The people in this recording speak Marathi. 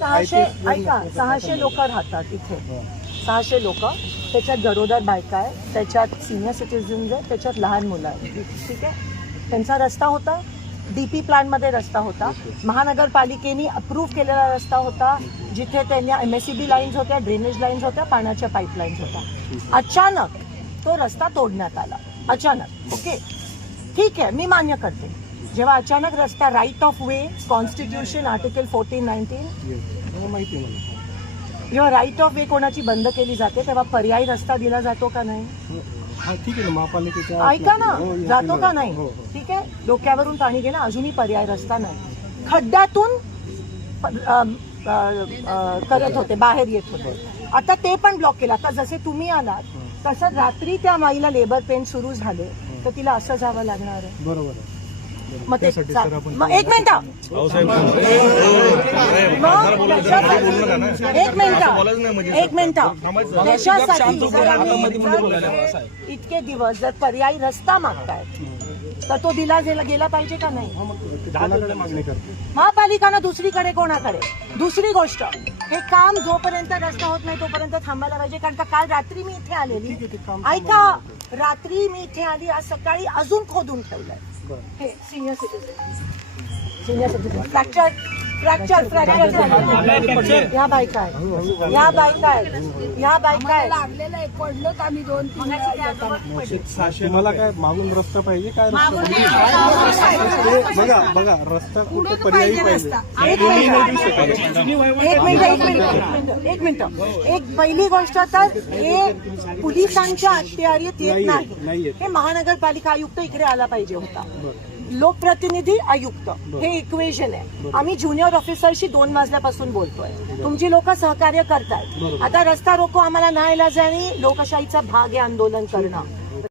600 लोक राहतात इथे, 600 लोक, त्याच्यात गरोदर बायका आहे, त्याच्यात सिनियर सिटीजन्स आहे, त्याच्यात लहान मुलं आहेत. ठीक आहे, त्यांचा रस्ता होता, डीपी प्लॅनमध्ये रस्ता होता, महानगरपालिकेने अप्रूव्ह केलेला रस्ता होता, जिथे त्यांना MSCB लाईन्स होत्या, ड्रेनेज लाईन्स होत्या, पाण्याच्या पाईपलाईन्स होत्या. अचानक तो रस्ता तोडण्यात आला, अचानक. ओके, ठीक आहे, मी मान्य करते. जेव्हा अचानक रस्ता, right of way, constitution article 14-19, जेव्हा राईट ऑफ वे कोणाची बंद केली जाते तेव्हा पर्यायी रस्ता दिला जातो का नाही? ठीक आहे, महापालिकेच्या ऐका ना, जातो का नाही? ठीक आहे, डोक्यावरून पाणी गेलं, अजूनही पर्याय रस्ता नाही. खड्ड्यातून करत होते, बाहेर येत होते, आता ते पण ब्लॉक केलं. आता जसे तुम्ही आलात तसं रात्री त्या माईला लेबर पेन सुरू झाले तर तिला असं जावं लागणार आहे. बरोबर आहे. मग ते एक मिनिट इतके दिवस जर पर्यायी रस्ता मागतायत तर तो दिला गेला पाहिजे का नाही? महापालिकानं दुसरीकडे कोणाकडे? दुसरी गोष्ट, हे काम जोपर्यंत रस्ता होत नाही तोपर्यंत थांबायला पाहिजे. कारण का काल रात्री मी इथे आलेली, ऐका, रात्री मी इथे आली, आज सकाळी अजून खोदून ठेवलंय. हे सिनियर सिटीजन फ्रॅक्चर ह्या बायका आहेत, ह्या बायका लागलेलं आहे, पडलोच आम्ही 2-3 तुम्हाला काय मागून रस्ता पाहिजे काय? बघा रस्ता कुठे पर्यायी पाहिजे. एक मिनिट. एक पहिली गोष्ट, तर हे पोलिसांच्या अखत्यारीत येत नाही. हे महानगरपालिका आयुक्त इकडे आला पाहिजे होता, लोकप्रतिनिधी आयुक्त, हे इक्वेशन आहे. आम्ही ज्युनियर ऑफिसरशी 2 वाजल्यापासून बोलतोय, तुमची लोक सहकार्य करतायत. आता रस्ता रोको आम्हाला नाईलाजाने लोकशाहीचा भाग आहे आंदोलन करणं.